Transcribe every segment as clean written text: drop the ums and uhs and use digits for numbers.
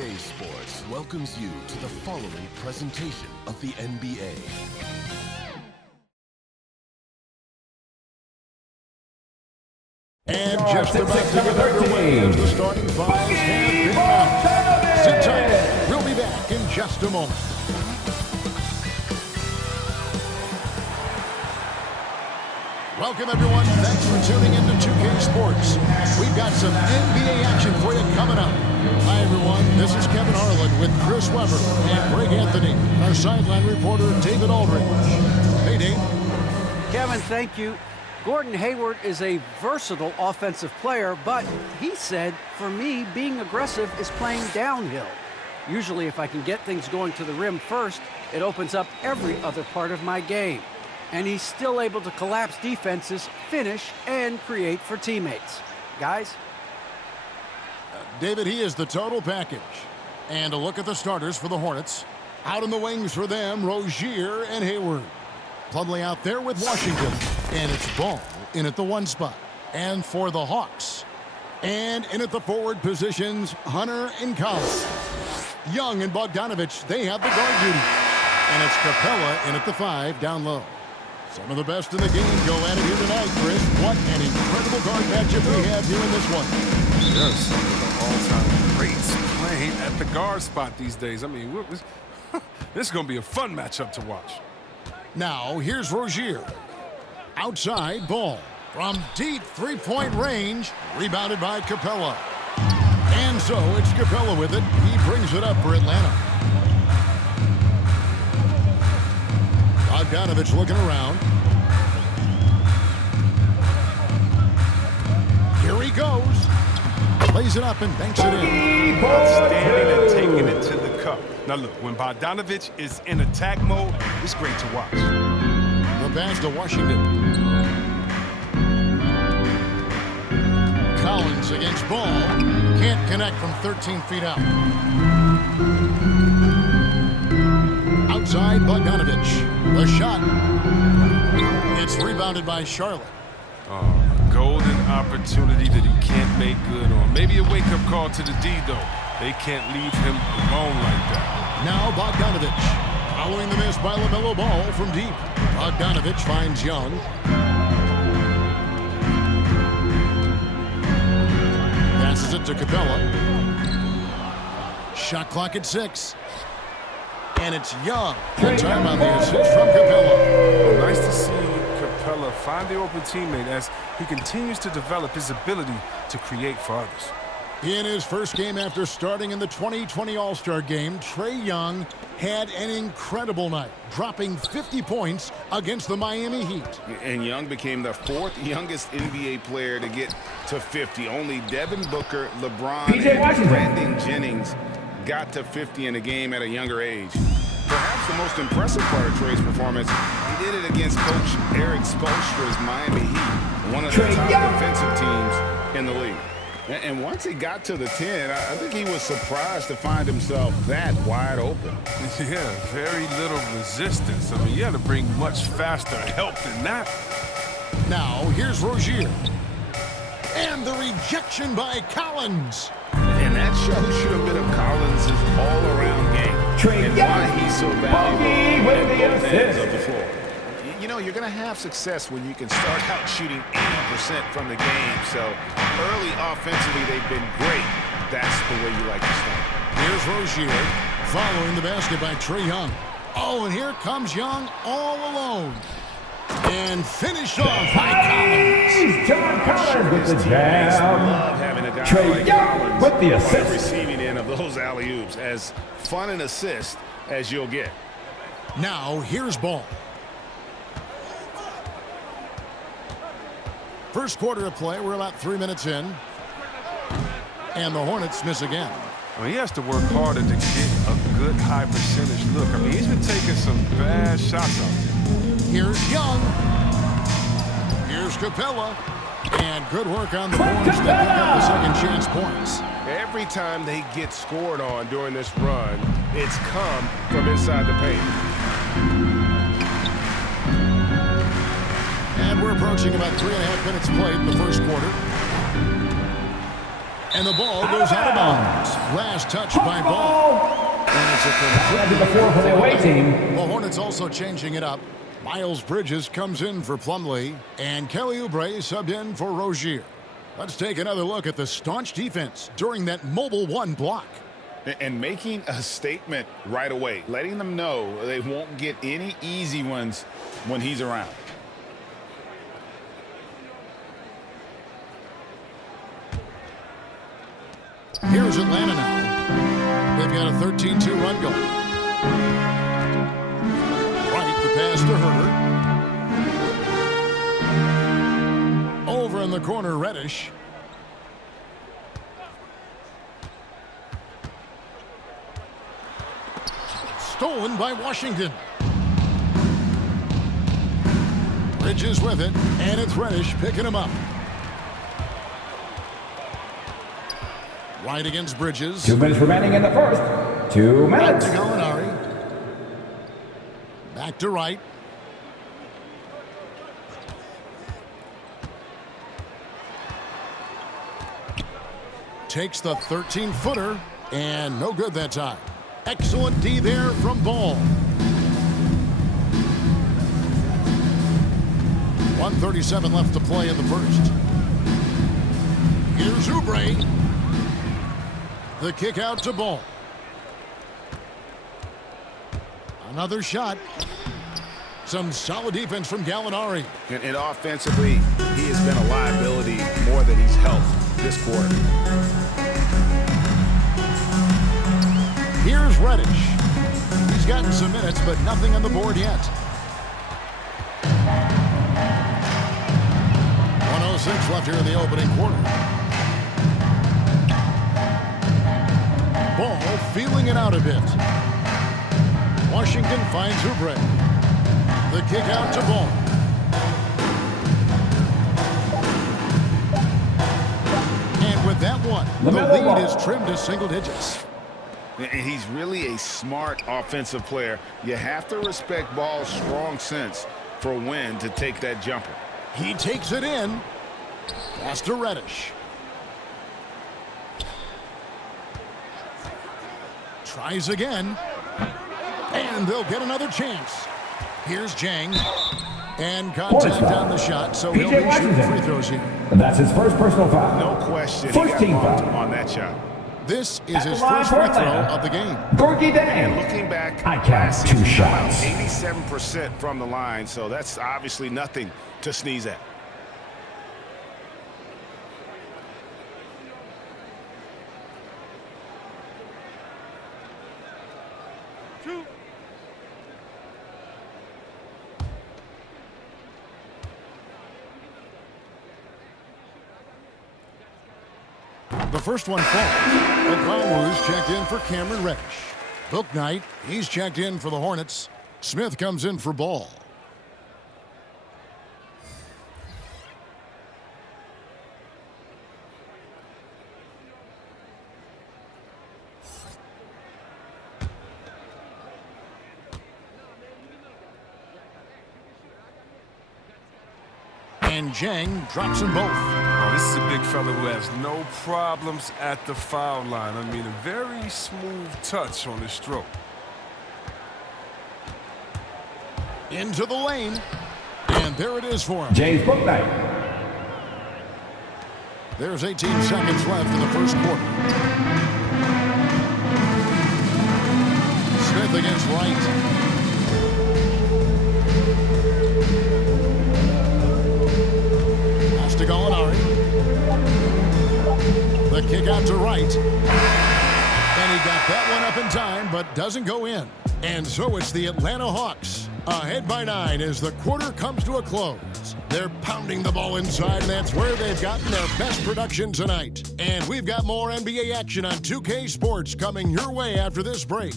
2K Sports welcomes you to the following presentation of the NBA. And just about to get underway as the starting five have been announced. Sit tight. We'll be back in just a moment. Welcome, everyone. Thanks for tuning in to 2K Sports. We've got some NBA action for you coming up. Hi, everyone. This is Kevin Harlan with Chris Webber and Greg Anthony, our sideline reporter, David Aldridge. Hey, Dave. Kevin, thank you. Gordon Hayward is a versatile offensive player, but he said, for me, being aggressive is playing downhill. Usually, if I can get things going to the rim first, it opens up every other part of my game. And he's still able to collapse defenses, finish, and create for teammates. Guys? David, he is the total package. And a look at the starters for the Hornets. Out in the wings for them, Rozier and Hayward. Plumlee out there with Washington. And it's Ball in at the one spot. And for the Hawks. And in at the forward positions, Hunter and Collins. Young and Bogdanovich, they have the guard duty. And it's Capella in at the 5 down low. Some of the best in the game go at it here tonight, Chris. What an incredible guard matchup we have here in this one. Yes, some of the all-time greats playing at the guard spot these days. I mean, this is going to be a fun matchup to watch. Now, here's Rozier. Outside Ball. From deep three-point range. Rebounded by Capella. And so it's Capella with it. He brings it up for Atlanta. Bogdanovich looking around. Here he goes. Lays it up and banks it in. Outstanding and taking it to the cup. Now look, when Bogdanovich is in attack mode, it's great to watch. The pass to Washington. Collins against Ball. Can't connect from 13 feet out. Outside Bogdanovich. The shot. It's rebounded by Charlotte. Golden opportunity that he can't make good on. Maybe a wake-up call to the D, though. They can't leave him alone like that. Now Bogdanovich. Following the miss by LaMelo Ball from deep. Bogdanovich finds Young. Passes it to Capella. Shot clock at 6. And it's Young. Good time on the assist from Capella. Well, nice to see Capella find the open teammate as he continues to develop his ability to create for others. In his first game after starting in the 2020 All-Star Game, Trae Young had an incredible night, dropping 50 points against the Miami Heat. And Young became the 4th youngest NBA player to get to 50. Only Devin Booker, LeBron, and Brandon Jennings got to 50 in a game at a younger age. Perhaps the most impressive part of Trae's performance, he did it against Coach Eric Spoelstra's Miami Heat, one of the top defensive teams in the league. And once he got to the 10, I think he was surprised to find himself that wide open. Yeah, very little resistance. I mean, you had to bring much faster help than that. Now, here's Rozier. And the rejection by Collins. And that shows you a bit of Collins' all-around game and why he's so valuable at both ends of the floor. You know, you're going to have success when you can start out shooting 80% from the game. So early offensively, they've been great. That's the way you like to start. Here's Rozier following the basket by Trae Young. Oh, and here comes Young all alone. And finished off by Collins. John Collins with the jam. Love having a guy Trae like Young Collins with the on assist. the receiving end of those alley-oops. As fun an assist as you'll get. Now, here's Ball. First quarter of play, we're about 3 minutes in. And the Hornets miss again. Well, he has to work harder to get a good high percentage look. I mean, he's been taking some bad shots out there. Here's Young. Here's Capella. And good work on the boards to pick up the second chance points. Every time they get scored on during this run, it's come from inside the paint. And we're approaching about 3.5 minutes played in the first quarter. And the ball goes out of bounds. Last touch by Ball. And it's a complete for the away team. The Hornets also changing it up. Miles Bridges comes in for Plumlee, and Kelly Oubre subbed in for Rozier. Let's take another look at the staunch defense during that mobile one block. And making a statement right away, letting them know they won't get any easy ones when he's around. Here's Atlanta now. They've got a 13-2 run going. Right, the pass to Herter. Over in the corner, Reddish. Stolen by Washington. Bridges with it, and it's Reddish picking him up. Right against Bridges. 2 minutes remaining in the first. 2 minutes. Back to Gallinari. Back to Wright. Takes the 13-footer, and no good that time. Excellent D there from Ball. 1:37 left to play in the first. Here's Oubre. The kick out to Ball. Another shot. Some solid defense from Gallinari. And offensively, he has been a liability more than he's helped this quarter. Here's Reddish. He's gotten some minutes, but nothing on the board yet. 1:06 left here in the opening quarter. Ball feeling it out a bit. Washington finds Oubre. The kick out to Ball. And with that one, the lead is trimmed to single digits. And he's really a smart offensive player. You have to respect Ball's strong sense for when to take that jumper. He takes it in. Pass to Reddish. Tries again. And they'll get another chance. Here's Jang. And contact on the shot, so he'll be shooting free throws here. That's his first personal foul. No question. First he team got foul bumped on that shot. This is his first free throw of the game. Gorgie And Dang. looking back, I count last 2 season, shots. about 87% from the line, so that's obviously nothing to sneeze at. The first one falls. Okongwu's checked in for Cameron Reddish. Book Knight, he's checked in for the Hornets. Smith comes in for Ball. And Jang drops them both. Oh, this is a big fella who has no problems at the foul line. I mean, a very smooth touch on his stroke. Into the lane. And there it is for him. James Booknight. There's 18 seconds left in the first quarter. Smith against Wright. Pass to Gallinari. The kick out to Wright. And he got that one up in time, but doesn't go in. And so it's the Atlanta Hawks ahead by 9 as the quarter comes to a close. They're pounding the ball inside, and that's where they've gotten their best production tonight. And we've got more NBA action on 2K Sports coming your way after this break.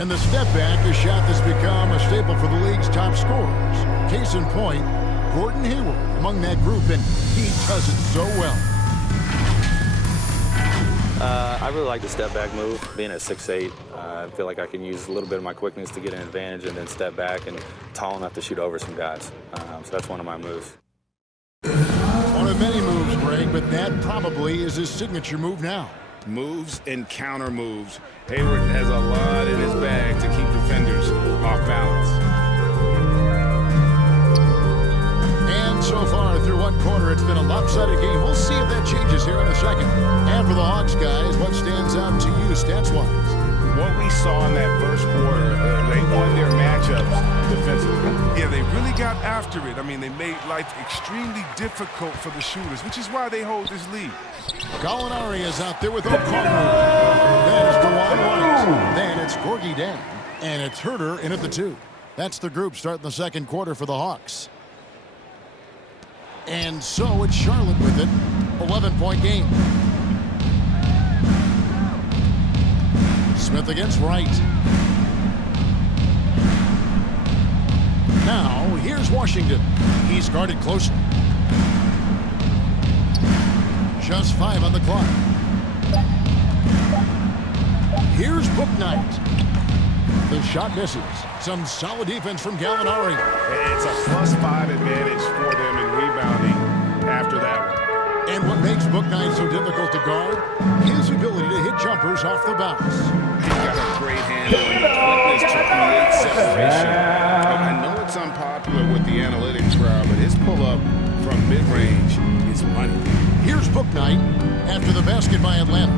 And the step back, a shot that's become a staple for the league's top scorers. Case in point, Gordon Hayward among that group, and he does it so well. I really like the step back move. Being at 6'8", I feel like I can use a little bit of my quickness to get an advantage and then step back and tall enough to shoot over some guys. So that's one of my moves. One of many moves, Greg, but that probably is his signature move now. Moves and counter moves. Hayward has a lot in his bag to keep defenders off balance. And so far through one quarter, it's been a lopsided game. We'll see if that changes here in a second. And for the Hawks, guys, what stands out to you stats-wise? What we saw in that first quarter, they won their matchups defensively. Yeah, they really got after it. I mean, they made life extremely difficult for the shooters, which is why they hold this lead. Gallinari is out there with O'Connor. Then it's DeJuan White. Then it's Gorgie Dan. And it's Herter in at the 2. That's the group starting the second quarter for the Hawks. And so it's Charlotte with it. 11-point game. Smith against Wright. Now, here's Washington. He's guarded closely. Just 5 on the clock. Here's Bouknight. The shot misses. Some solid defense from Gallinari. It's a +5 advantage for them in rebounding after that one. And what makes Bouknight so difficult to guard? His ability to hit jumpers off the bounce. He's got a great handle and quickness to create separation. I know it's unpopular with the analytics crowd, but his pull-up from mid-range is money. Here's Bouknight after the basket by Atlanta.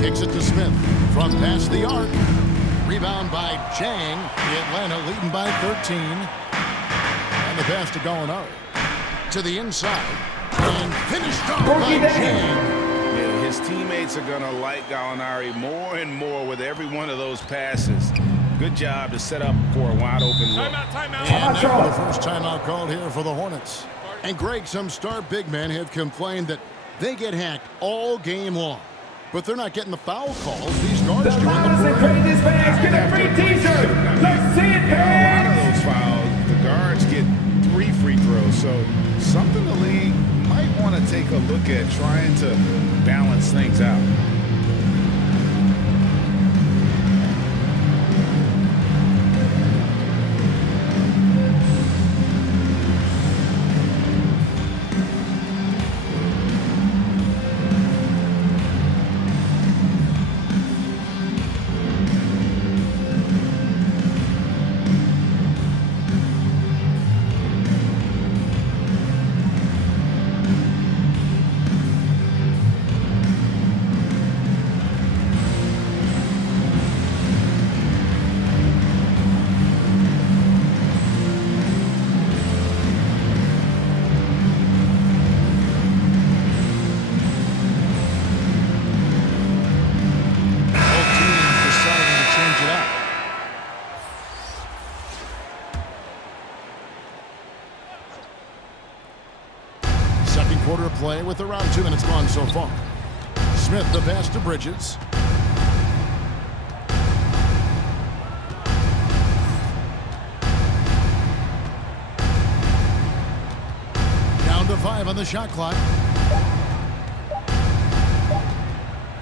Kicks it to Smith from past the arc. Rebound by Chang. The Atlanta leading by 13. And the pass to Gallinari. To the inside. And finished off by Chang. Yeah, his teammates are going to like Gallinari more and more with every one of those passes. Good job to set up for a wide-open look. Timeout. And now the first timeout called here for the Hornets. And Greg, some star big men have complained that they get hacked all game long. But they're not getting the foul calls. These guards doing the Craziest fans get a free t-shirt. Let's see it, A lot of fans. those fouls, the guards get 3 free throws. So something the league might want to take a look at trying to balance things out. Quarter play with around 2 minutes gone so far. Smith the pass to Bridges. Down to 5 on the shot clock.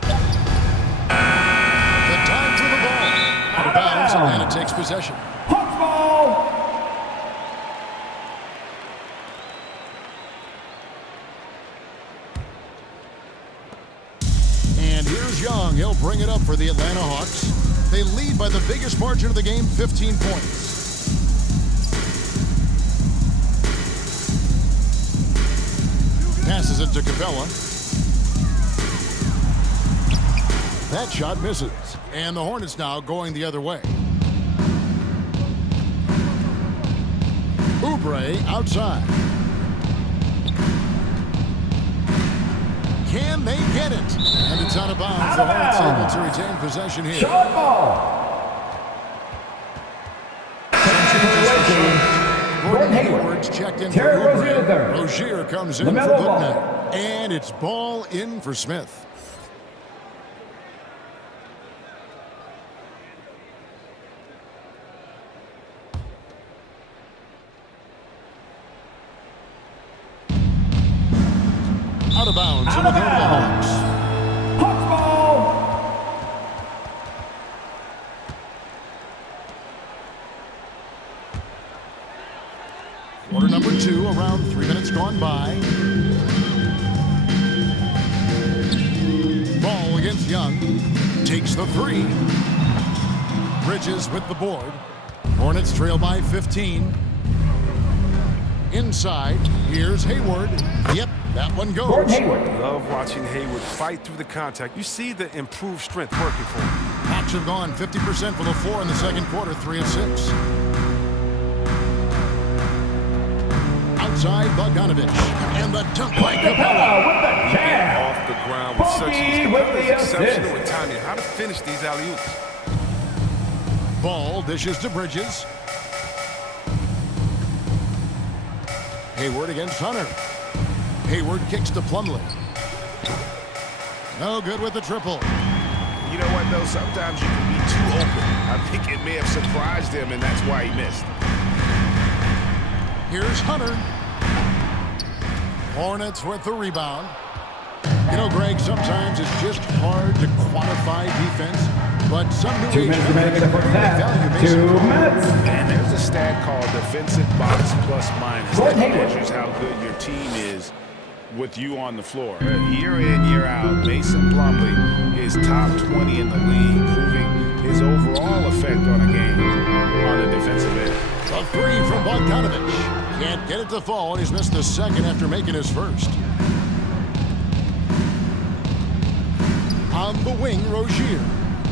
The time for the ball. Out of bounds, and it takes possession. Hawks ball. Young, he'll bring it up for the Atlanta Hawks. They lead by the biggest margin of the game, 15 points. Passes it to Capella. That shot misses. And the Hornets now going the other way. Oubre outside. Can they get it? And it's out of bounds. The Hornets able to retain possession here. Shot ball. Gordon Hayward's checked in for Oubre. Rozier comes in for Bouknight. And it's ball in for Smith. Out of bounds in the third of the Hawks. Hawks ball. Quarter number 2, around 3 minutes gone by. Ball against Young. Takes the 3. Bridges with the board. Hornets trail by 15. Inside, here's Hayward. Yep, that one goes. Love watching Hayward fight through the contact. You see the improved strength working for him. Hawks have gone 50% from the floor in the second quarter, 3 of 6. Outside, Bogdanovich. And the dunk by Capella. With the jam. Off the ground with such ease. With the Exceptional assist. with timing. How to finish these alley-oops. Ball dishes to Bridges. Hayward against Hunter. Hayward kicks to Plumlee. No good with the triple. You know what, though? Sometimes you can be too open. I think it may have surprised him, and that's why he missed. Here's Hunter. Hornets with the rebound. You know, Greg, sometimes it's just hard to quantify defense, but some new 2 minutes remaining in the first half. 2 minutes. And there's a stat called defensive box plus minus. That measures how good your team is with you on the floor. Year in, year out, Mason Plumlee is top 20 in the league, proving his overall effect on a game on the defensive end. A 3 from Bogdanovich. Can't get it to fall, and he's missed the second after making his first. On the wing, Rozier.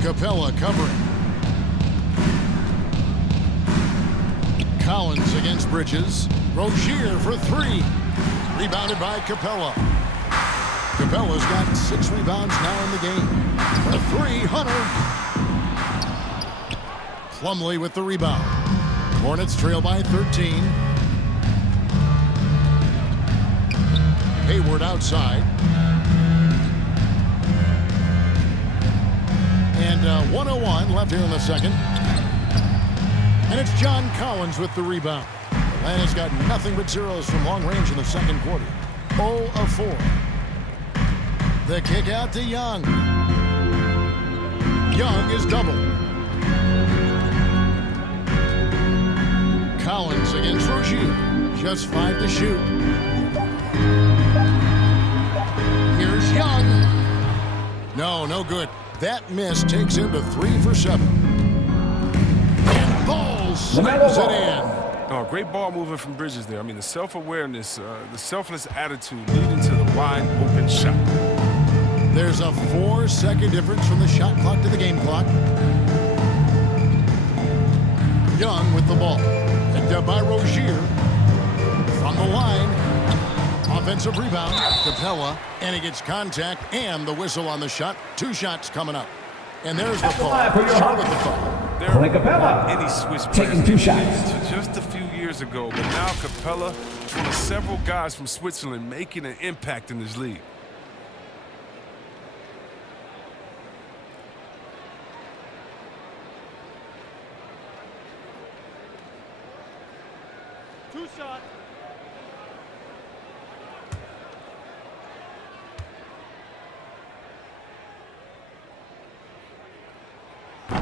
Capella covering. Collins against Bridges. Rozier for 3. Rebounded by Capella. Capella's got 6 rebounds now in the game. For 3, Hunter. Plumlee with the rebound. Hornets trail by 13. Hayward outside. And 1:01 left here in the second. And it's John Collins with the rebound. Atlanta's got nothing but zeros from long range in the second quarter. 0 of 4. The kick out to Young. Young is doubled. Collins against Rozier. Just 5 to shoot. Here's Young. No good. That miss takes him to 3 for 7. And Ball slams it in. Oh, great ball movement from Bridges there. I mean, the self-awareness, the selfless attitude leading to the wide open shot. There's a 4-second difference from the shot clock to the game clock. Young with the ball. Picked up by Rozier. From the line. Offensive rebound. Capella. And he gets contact and the whistle on the shot. 2 shots coming up. And there's the call. Short with the foul. There Capella any Swiss taking 2 shots. just a few years ago, but now Capella, one of several guys from Switzerland making an impact in this league.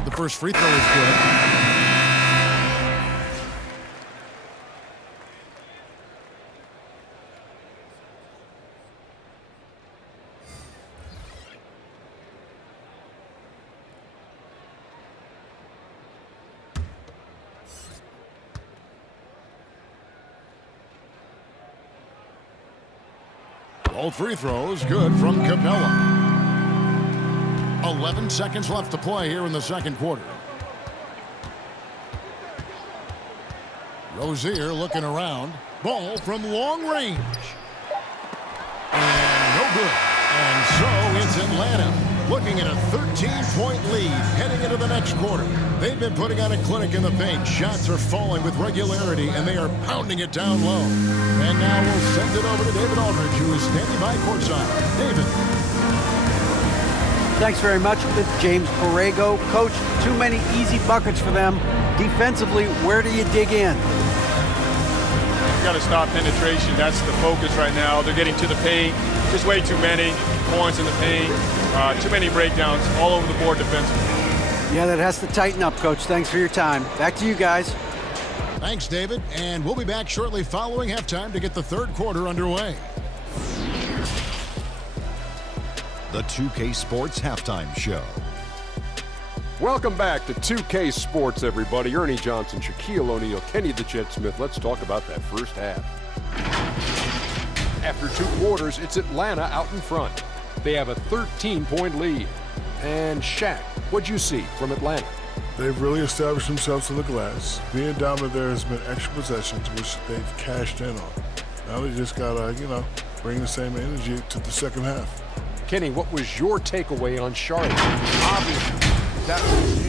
The first free throw is good. All free throws good from Capella. 11 seconds left to play here in the second quarter. Rozier looking around. Ball from long range. And no good. And so it's Atlanta looking at a 13-point lead heading into the next quarter. They've been putting on a clinic in the paint. Shots are falling with regularity, and they are pounding it down low. And now we'll send it over to David Aldridge, who is standing by courtside. David. Thanks very much. It's James Borrego. Coach, too many easy buckets for them. Defensively, where do you dig in? You got to stop penetration. That's the focus right now. They're getting to the paint. Just way too many points in the paint. Too many breakdowns all over the board defensively. Yeah, that has to tighten up, Coach. Thanks for your time. Back to you guys. Thanks, David. And we'll be back shortly following halftime to get the third quarter underway. The 2K Sports Halftime Show. Welcome back to 2K Sports, everybody. Ernie Johnson, Shaquille O'Neal, Kenny the Jet Smith. Let's talk about that first half. After 2 quarters, it's Atlanta out in front. They have a 13-point lead. And Shaq, what'd you see from Atlanta? They've really established themselves to the glass. Being dominant there has been extra possessions, which they've cashed in on. Now they just got to, bring the same energy to the second half. Kenny, what was your takeaway on Charlotte? Obviously, that was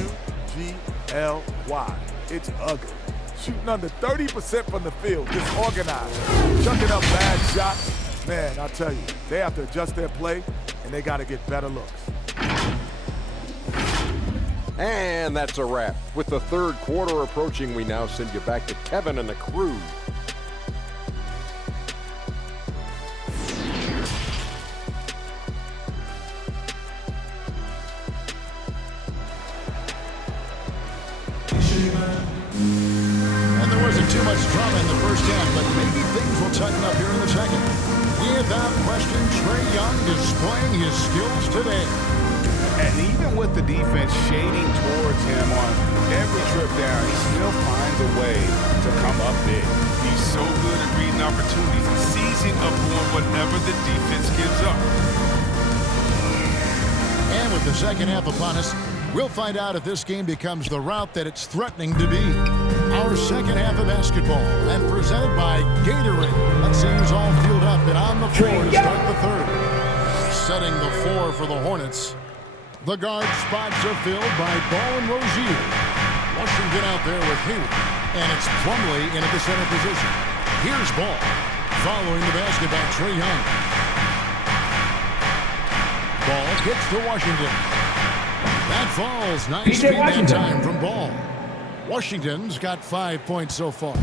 U-G-L-Y. It's ugly. Shooting under 30% from the field, disorganized, chucking up bad shots. Man, I tell you, they have to adjust their play, and they got to get better looks. And that's a wrap. With the third quarter approaching, we now send you back to Kevin and the crew. And there wasn't too much drama in the first half, but maybe things will tighten up here in the second. Without question, Trae Young displaying his skills today. And even with the defense shading towards him on every trip down, he still finds a way to come up big. He's so good at reading opportunities and seizing up on whatever the defense gives up. And with the second half upon us, we'll find out if this game becomes the route that it's threatening to be. Our second half of basketball, and presented by Gatorade. Let's see who's all filled up and on the floor to start the third. Setting the floor for the Hornets. The guard spots are filled by Ball and Rozier. Washington out there with Hayward. And it's Plumlee in at the center position. Here's Ball. Following the basket by Trae Young. Ball gets to Washington. That falls. Nice feed that time from Ball. Washington's got 5 points so far.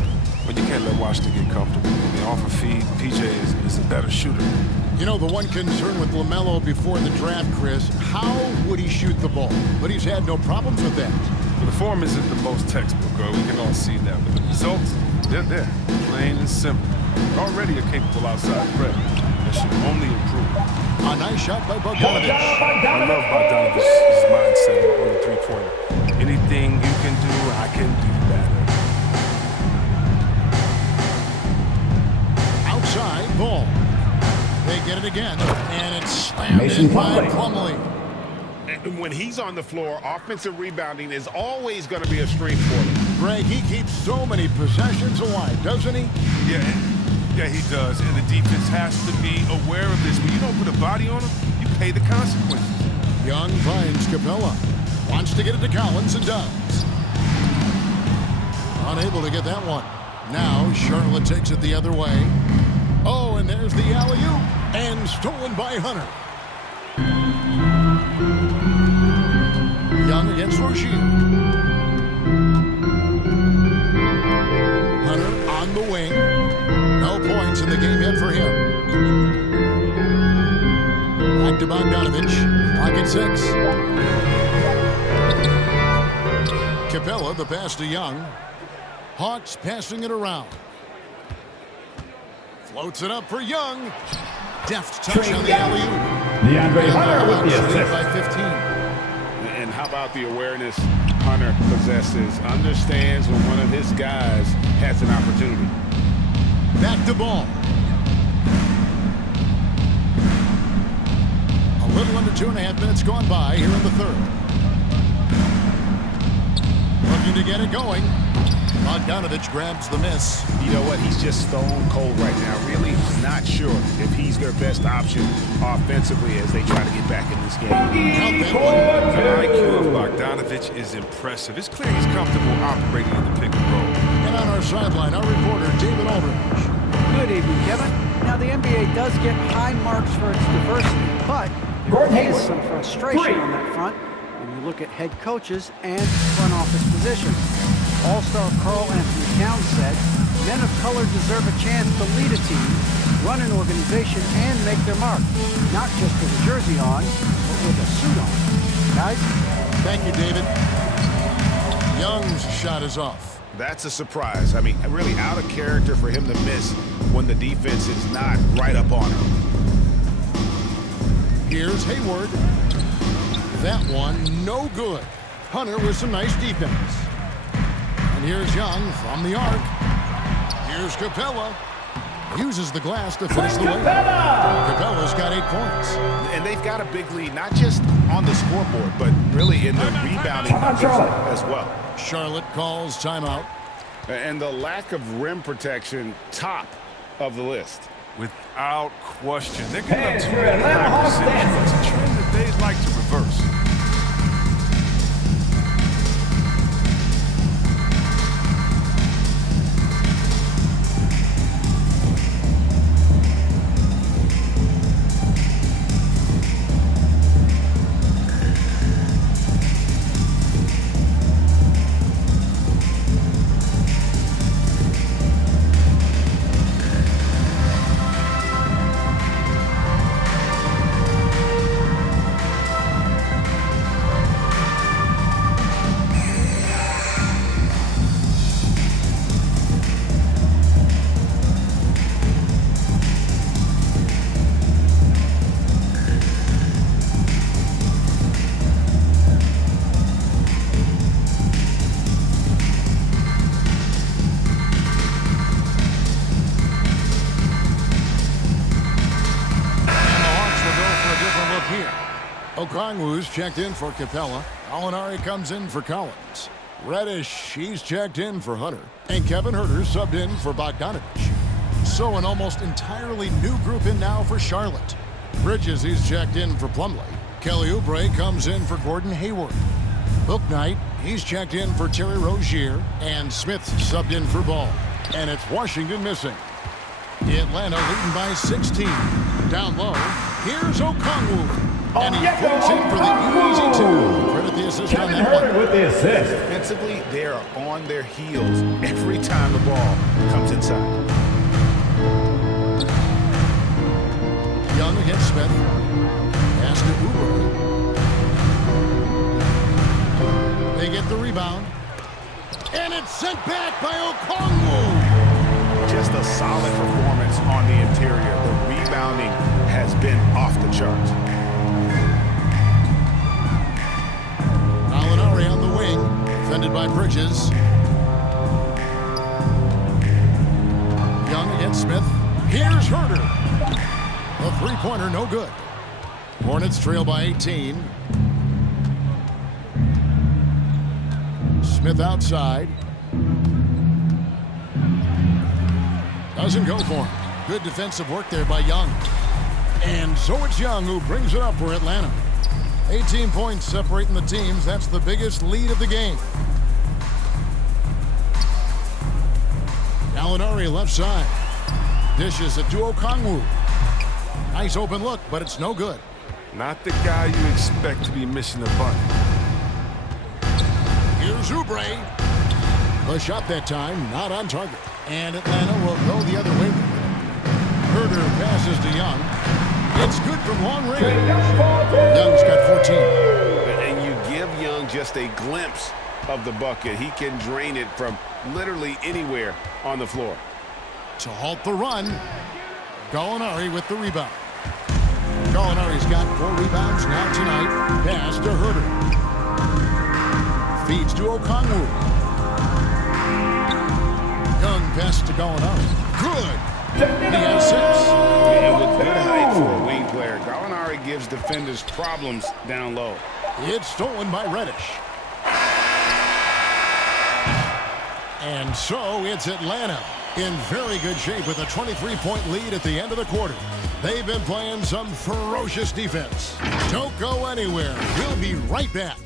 But you can't let Washington get comfortable. The off a feed, PJ is a better shooter. You know, the one concern with LaMelo before the draft, Chris, how would he shoot the ball? But he's had no problems with that. Well, the form isn't the most textbook, we can all see that. But the results, they're there. Plain and simple. Already a capable outside threat. That should only improve. A nice shot by Bogdanovich. I love Bogdanovich's mindset on the three-pointer. Anything you can do, I can do better. Outside, Ball. They get it again, and it's slammed in by Plumlee. And when he's on the floor, offensive rebounding is always going to be a strength for him. Greg, he keeps so many possessions alive, doesn't he? Yeah, he does. And the defense has to be aware of this. When you don't put a body on him, you pay the consequences. Young finds Capella. Wants to get it to Collins and does. Unable to get that one. Now Charlotte takes it the other way. Oh, and there's the alley-oop. And stolen by Hunter. Young against Rozier. Hunter on the wing. No points in the game yet for him. Back to Bogdanovich. Clock at 6. Capella, the pass to Young. Hawks passing it around. Floats it up for Young. Deft touch on the alley-oop. DeAndre Hunter with the assist. By 15. And how about the awareness Hunter possesses? Understands when one of his guys has an opportunity. Back to Ball. A little under 2.5 minutes gone by here in the third. Looking to get it going. Bogdanovich grabs the miss. You know what? He's just stone cold right now. Really not sure if he's their best option offensively as they try to get back in this game. The IQ of Bogdanovich is impressive. It's clear he's comfortable operating in the pick and roll. And on our sideline, our reporter, David Aldridge. Good evening, Kevin. Now, the NBA does get high marks for its diversity, but there is some frustration on that front when you look at head coaches and front office positions. All-star Karl Anthony Towns said, men of color deserve a chance to lead a team, run an organization, and make their mark. Not just with a jersey on, but with a suit on. Guys? Thank you, David. Young's shot is off. That's a surprise. I mean, really out of character for him to miss when the defense is not right up on him. Here's Hayward. That one, no good. Hunter with some nice defense. And here's Young from the arc. Here's Capella. Uses the glass to finish the way. Capella's got 8 points. And they've got a big lead, not just on the scoreboard, but really in the rebounding as well. Charlotte calls timeout. And the lack of rim protection, top of the list. Without question. They're giving up too many percentage. It's a trend that they'd like to reverse. Okongwu's checked in for Capella. Alinari comes in for Collins. Reddish, he's checked in for Hunter. And Kevin Huerter subbed in for Bogdanovich. So an almost entirely new group in now for Charlotte. Bridges, he's checked in for Plumlee. Kelly Oubre comes in for Gordon Hayward. Bouknight, he's checked in for Terry Rozier. And Smith subbed in for Ball. And it's Washington missing. Atlanta leading by 16. Down low, here's Okongwu. And he puts in for the easy two. Credit the assist on that one. With the assist. Defensively, they are on their heels every time the ball comes inside. Young against Smith. Pass to Oubre. They get the rebound. And it's sent back by Okongwu. Just a solid performance on the interior. The rebounding has been off the charts. Alinari on the wing, defended by Bridges. Young against Smith. Here's Huerter. A three-pointer, no good. Hornets trail by 18. Smith outside. Doesn't go for him. Good defensive work there by Young. And so it's Young who brings it up for Atlanta. 18 points separating the teams. That's the biggest lead of the game. Alinari left side. Dishes it to Okongwu. Nice open look, but it's no good. Not the guy you expect to be missing a bucket. Here's Oubre. The shot that time, not on target. And Atlanta will go the other way with it. Huerter passes to Young. It's good from long range. Young's got 14. And you give Young just a glimpse of the bucket. He can drain it from literally anywhere on the floor. To halt the run, Gallinari with the rebound. Gallinari's got 4 rebounds now tonight. Pass to Huerter. Feeds to Okongwu. Young pass to Gallinari. Good. He has 6. And with good height for a wing player, Gallinari gives defenders problems down low. It's stolen by Reddish. And so it's Atlanta in very good shape with a 23-point lead at the end of the quarter. They've been playing some ferocious defense. Don't go anywhere. We'll be right back.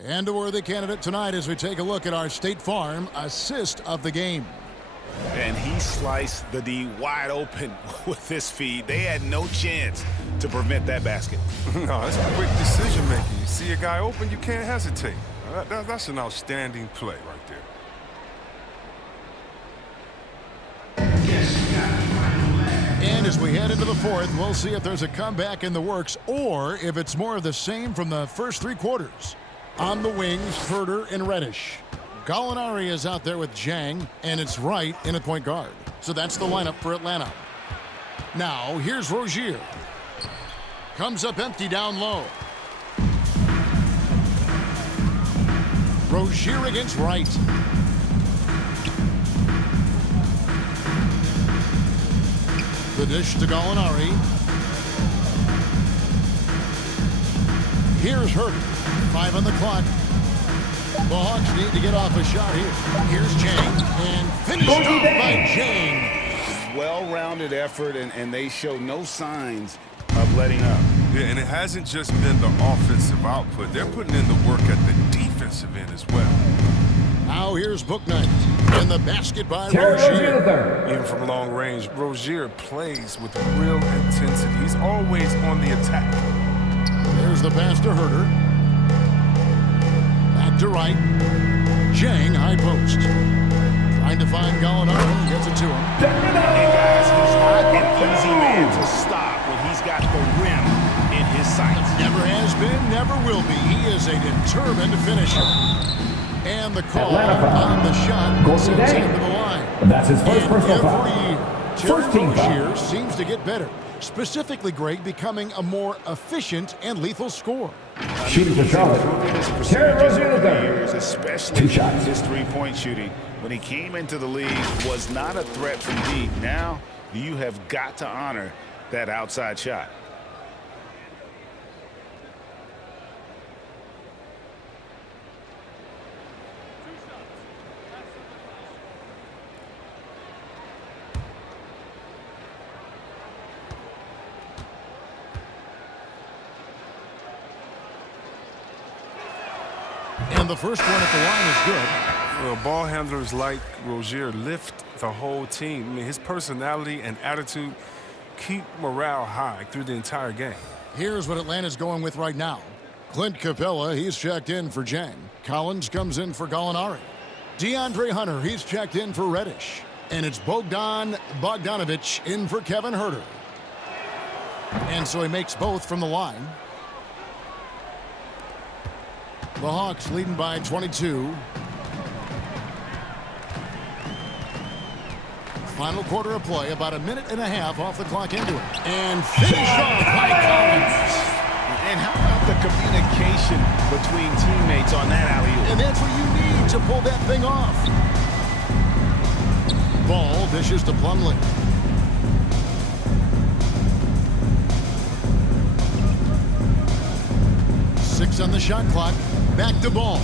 And a worthy candidate tonight as we take a look at our State Farm assist of the game. And he sliced the D wide open with this feed. They had no chance to prevent that basket. No, that's quick decision making. You see a guy open, you can't hesitate. That's an outstanding play right there. And as we head into the fourth, we'll see if there's a comeback in the works or if it's more of the same from the first three quarters. On the wings, Herder and Reddish. Gallinari is out there with Jang, and it's Wright in at point guard. So that's the lineup for Atlanta. Now, here's Rozier. Comes up empty down low. Rozier against Wright. The dish to Gallinari. Here's Herder. 5 on the clock. The Hawks need to get off a shot here. Here's Jang, and finished off by Jang. Well-rounded effort, and they show no signs of letting up. Yeah, and it hasn't just been the offensive output. They're putting in the work at the defensive end as well. Now here's Bouknight, and the basket by Rozier. Even from long range, Rozier plays with real intensity. He's always on the attack. There's the pass to Herder. Back to Wright. Jang, high post. Trying to find Gallinari. Gets it to him. And guys, he's not an easy man to stop when he's got the rim in his sights. Never has been, never will be. He is a determined finisher. And the call on the shot sends him to the line. That's his first personal foul. Every year, Terry Rozier seems to get better. Specifically, Greg, becoming a more efficient and lethal scorer. Shooting for Charlotte. Terry Rozier, especially his three-point shooting. When he came into the league, was not a threat from deep. Now, you have got to honor that outside shot. And the first one at the line is good. Well, ball handlers like Rozier lift the whole team. I mean, his personality and attitude keep morale high through the entire game. Here's what Atlanta's going with right now. Clint Capella, he's checked in for Jang. Collins comes in for Gallinari. DeAndre Hunter, he's checked in for Reddish. And it's Bogdan Bogdanovic in for Kevin Herder. And so he makes both from the line. The Hawks leading by 22. Final quarter of play, about a minute and a half off the clock into it. And finished off by Collins. And how about the communication between teammates on that alley-oop? And that's what you need to pull that thing off. Ball dishes to Plumlee. Six on the shot clock. Back to Ball.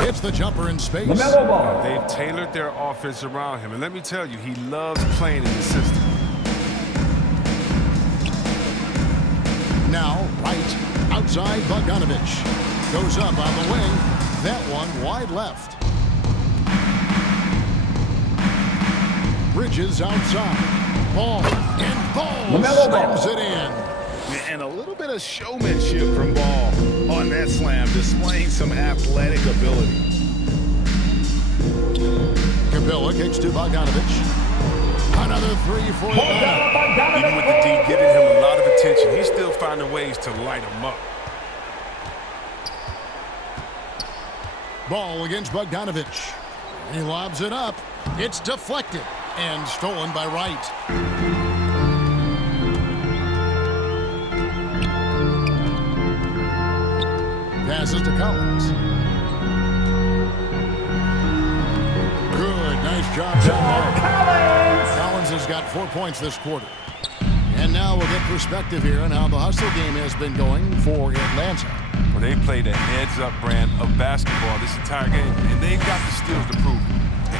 Hits the jumper in space. They've tailored their offense around him. And let me tell you, he loves playing in the system. Now, right. Outside, Bogdanovic. Goes up on the wing. That one wide left. Bridges outside. Ball. And Ball slams it in. And a little bit of showmanship from Ball on that slam, displaying some athletic ability. Capella kicks to Bogdanovic. Another three for the Even with the D giving him a lot of attention, he's still finding ways to light him up. Ball against Bogdanovic. He lobs it up. It's deflected and stolen by Wright. Passes to Collins. Good, nice job. Collins has got 4 points this quarter. And now we'll get perspective here on how the hustle game has been going for Atlanta. Well, they played a heads-up brand of basketball this entire game, and they've got the skills to prove it.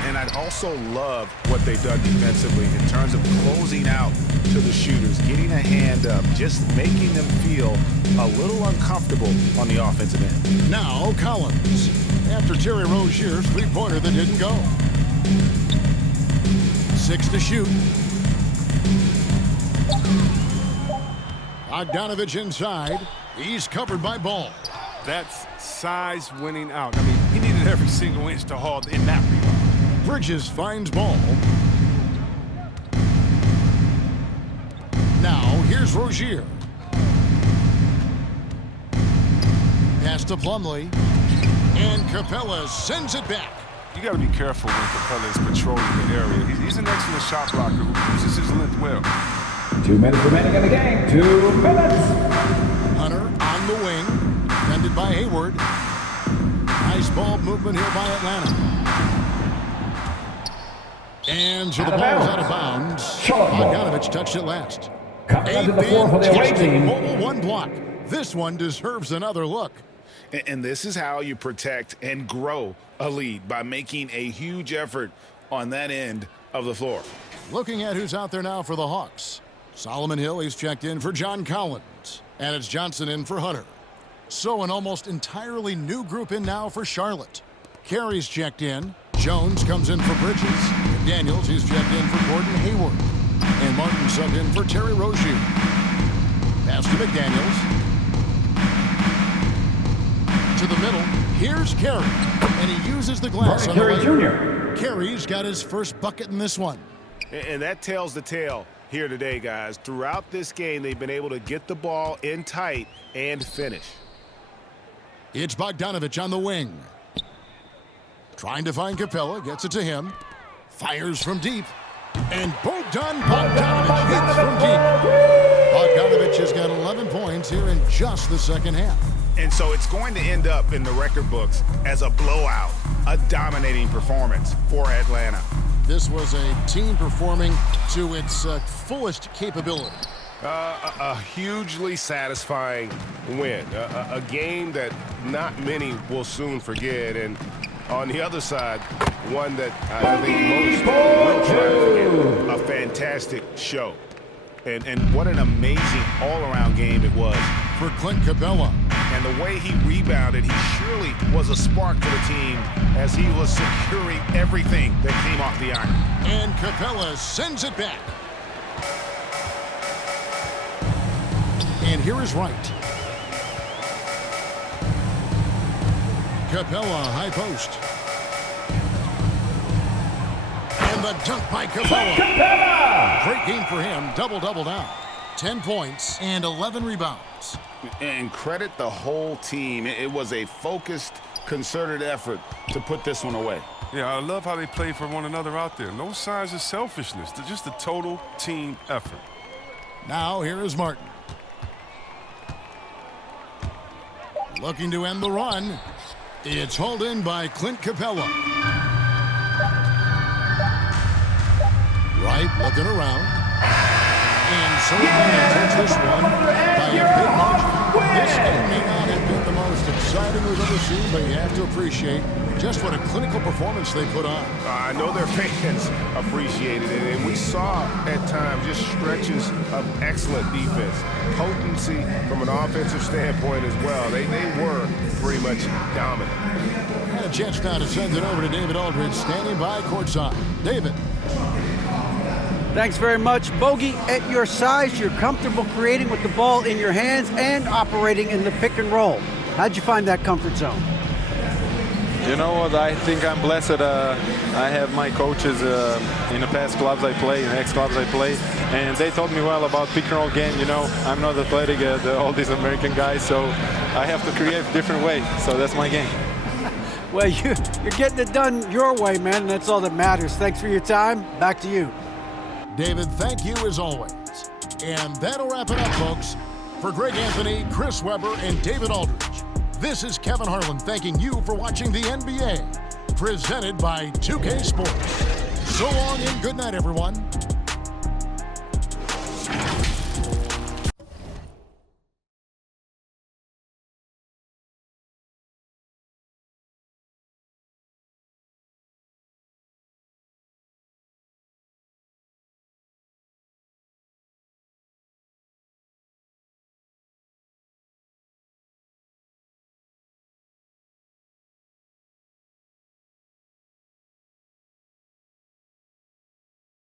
And I also love what they've done defensively in terms of closing out to the shooters, getting a hand up, just making them feel a little uncomfortable on the offensive end. Now Collins, after Terry Rozier's three-pointer that didn't go. 6 to shoot. Bogdanovich inside. He's covered by Ball. That's size winning out. I mean, he needed every single inch to haul in that rebound. Bridges finds Ball. Now, here's Rozier. Pass to Plumlee. And Capella sends it back. You got to be careful when Capella is patrolling the area. He's an excellent shot blocker who uses his length well. 2 minutes remaining in the game. 2 minutes. Hunter on the wing. Defended by Hayward. Nice ball movement here by Atlanta. And so the ball's out of bounds. Bogdanovich touched it last. Coming onto the floor for the away team. Mobile one block. This one deserves another look. And this is how you protect and grow a lead, by making a huge effort on that end of the floor. Looking at who's out there now for the Hawks. Solomon Hill, he's checked in for John Collins. And it's Johnson in for Hunter. So an almost entirely new group in now for Charlotte. Carey's checked in. Jones comes in for Bridges. Daniels, he's checked in for Gordon Hayward. And Martin subbed in for Terry Rozier. Pass to McDaniels. To the middle. Here's Carey. And he uses the glass on the Carey Jr. Carey's got his first bucket in this one. And that tells the tale here today, guys. Throughout this game, they've been able to get the ball in tight and finish. It's Bogdanovich on the wing. Trying to find Capella. Gets it to him. Fires from deep. And Bogdanovich hits from deep. Bogdanovich has got 11 points here in just the second half. And so it's going to end up in the record books as a blowout, a dominating performance for Atlanta. This was a team performing to its fullest capability. A hugely satisfying win. A game that not many will soon forget. And on the other side, one that I think most will try to forget. A fantastic show. And what an amazing all-around game it was for Clint Capella. And the way he rebounded, he surely was a spark for the team as he was securing everything that came off the iron. And Capella sends it back. And here is Wright. Capella, high post. And the dunk by Capella. Great game for him. Double-double down. 10 points and 11 rebounds. And credit the whole team. It was a focused, concerted effort to put this one away. Yeah, I love how they play for one another out there. No signs of selfishness. They're just a total team effort. Now here is Martin. Looking to end the run. It's hauled in by Clint Capella. Wright looking around. And so takes this one by a big margin. This game may not have been the most exciting we've ever seen, but you have to appreciate just what a clinical performance they put on. I know their fans appreciated it, and we saw at times just stretches of excellent defense. Potency from an offensive standpoint as well. They were pretty much dominant. And a chance now to send it over to David Aldridge, standing by courtside. David. Thanks very much. Bogey, at your size, you're comfortable creating with the ball in your hands and operating in the pick and roll. How'd you find that comfort zone? You know what, I think I'm blessed. I have my coaches in the past clubs I play, in ex-clubs I play, and they taught me well about pick and roll game. You know, I'm not athletic, all these American guys, so I have to create a different way. So that's my game. Well, you're getting it done your way, man, and that's all that matters. Thanks for your time. Back to you. David, thank you as always. And that'll wrap it up, folks. For Greg Anthony, Chris Webber, and David Aldridge, this is Kevin Harlan thanking you for watching the NBA, presented by 2K Sports. So long and good night, everyone.